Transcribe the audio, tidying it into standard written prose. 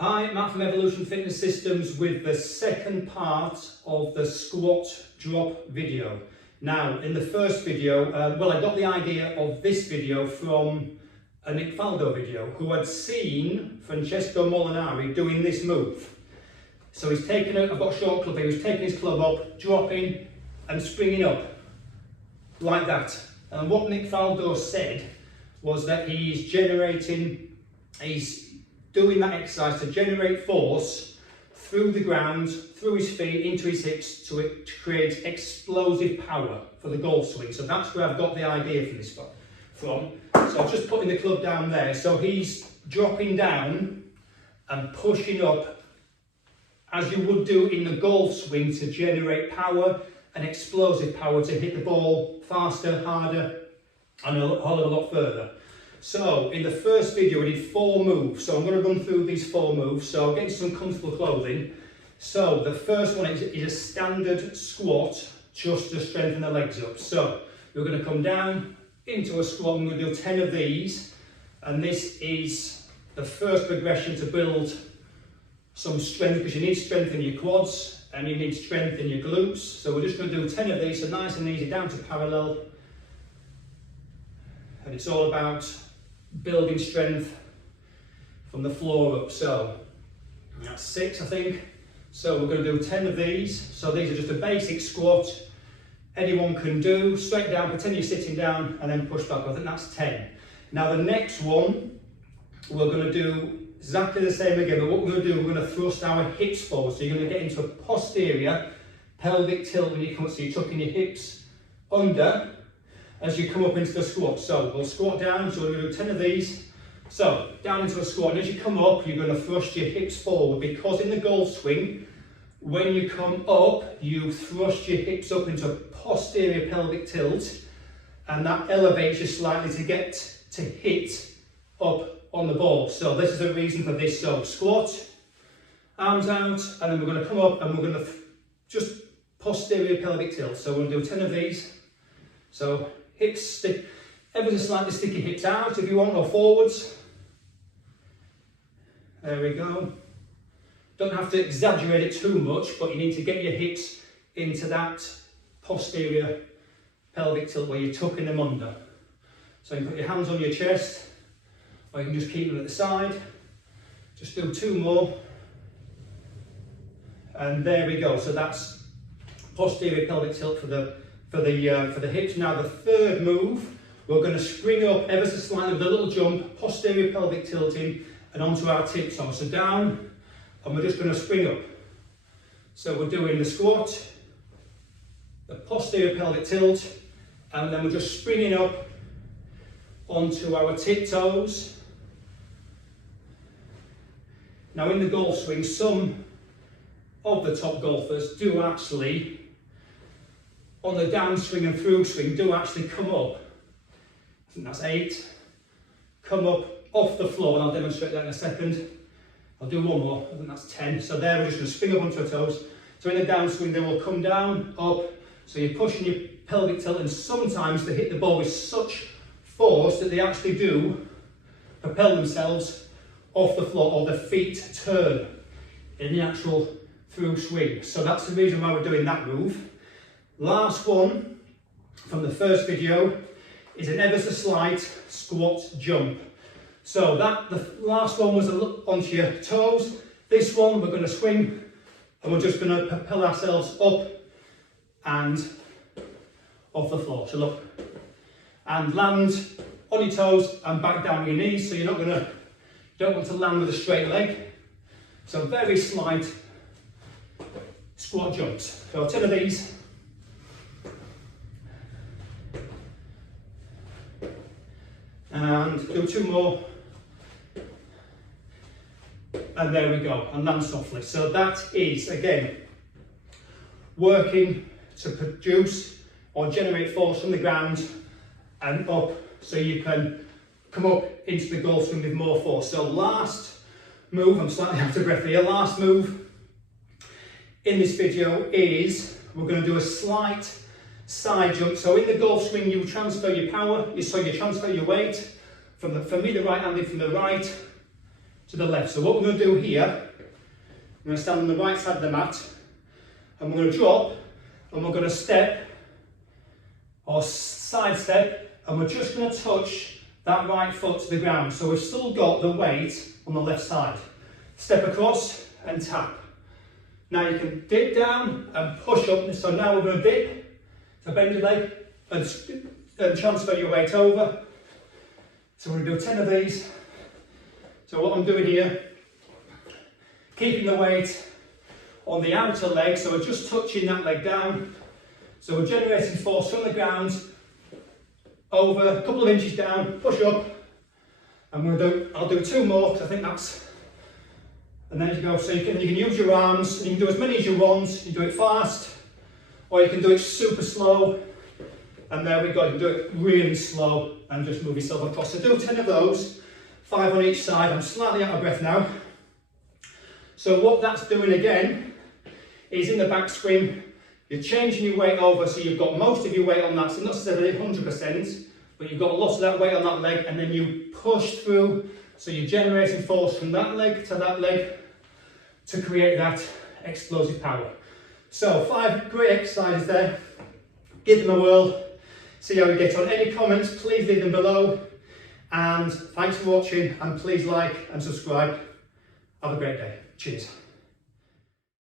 Hi, Matt from Evolution Fitness Systems with the second part of the squat drop video. Now, in the first video, I got the idea of this video from a Nick Faldo video who had seen Francesco Molinari doing this move. So he's taken it, I've got a short clip here, he's taking his club up, dropping and springing up like that. And what Nick Faldo said was that he's doing that exercise to generate force through the ground, through his feet, into his hips to create explosive power for the golf swing. So that's where I've got the idea from this from. So I'm just putting the club down there. So he's dropping down and pushing up as you would do in the golf swing to generate power and explosive power to hit the ball faster, harder and a lot further. So in the first video we did 4 moves, so I'm going to run through these 4 moves, so I'll get some comfortable clothing. So the first one is a standard squat, just to strengthen the legs up. So we're going to come down into a squat and we're going to do 10 of these, and this is the first progression to build some strength, because you need strength in your quads and you need strength in your glutes. So we're just going to do 10 of these, so nice and easy, down to parallel, and it's all about building strength from the floor up. So that's 6, I think. So we're going to do 10 of these. So these are just a basic squat anyone can do, straight down, pretend you're sitting down and then push back. I think that's 10. Now the next one we're going to do exactly the same again, but what we're going to do, we're going to thrust our hips forward. So you're going to get into a posterior pelvic tilt when you come up, so you're tucking your hips under as you come up into the squat. So we'll squat down, so we're going to do 10 of these. So down into a squat, and as you come up, you're going to thrust your hips forward, because in the golf swing, when you come up, you thrust your hips up into a posterior pelvic tilt, and that elevates you slightly to get to hit up on the ball. So this is the reason for this. So squat, arms out, and then we're going to come up and we're going to just posterior pelvic tilt. So we'll do 10 of these. So hips stick, ever so slightly stick your hips out if you want, or forwards. There we go. Don't have to exaggerate it too much, but you need to get your hips into that posterior pelvic tilt where you're tucking them under. So you can put your hands on your chest, or you can just keep them at the side. Just do 2 more. And there we go. So that's posterior pelvic tilt for the hips. Now the third move, we're going to spring up ever so slightly with a little jump, posterior pelvic tilting, and onto our tiptoes. So down, and we're just going to spring up. So we're doing the squat, the posterior pelvic tilt, and then we're just springing up onto our tiptoes. Now in the golf swing, some of the top golfers do actually, on the downswing and through swing, do actually come up. I think that's 8. Come up off the floor, and I'll demonstrate that in a second. I'll do 1 more, I think that's 10. So there, we're just going to spring up onto our toes. So in the downswing, they will come down, up. So you're pushing your pelvic tilt, and sometimes they hit the ball with such force that they actually do propel themselves off the floor, or the feet turn in the actual through swing. So that's the reason why we're doing that move. Last one from the first video is an ever so slight squat jump. So the last one was onto your toes. This one we're going to swing, and we're just going to propel ourselves up and off the floor. So look, and land on your toes and back down your knees. So you don't want to land with a straight leg. So very slight squat jumps. So 10 of these. And do 2 more. And there we go, and land softly. So that is, again, working to produce or generate force from the ground and up, so you can come up into the golf swing with more force. So last move, I'm slightly out of breath here, last move in this video is, we're going to do a slight side jump. So in the golf swing, you transfer your power, so you transfer your weight from me, the right-handed, from the right to the left. So what we're going to do here, I'm going to stand on the right side of the mat, and we're going to drop, and we're going to step, or side step, and we're just going to touch that right foot to the ground. So we've still got the weight on the left side. Step across and tap. Now you can dip down and push up. So now we're going to dip, so bend your leg and transfer your weight over. So we're going to do 10 of these. So what I'm doing here, keeping the weight on the outer leg, so we're just touching that leg down. So we're generating force from the ground, over a couple of inches down, push up, and I'll do 2 more because I think that's, and there you go. So you can use your arms, you can do as many as you want, you can do it fast, or you can do it super slow, and there we go, you can do it really slow and just move yourself across. So do 10 of those, 5 on each side. I'm slightly out of breath now. So what that's doing again is in the back swing, you're changing your weight over, so you've got most of your weight on that, so not necessarily 100%, but you've got a lot of that weight on that leg, and then you push through, so you're generating force from that leg to create that explosive power. So 5 great exercises there. Give them a whirl, see how you get on. Any comments, please leave them below, and thanks for watching, and please like and subscribe. Have a great day. Cheers.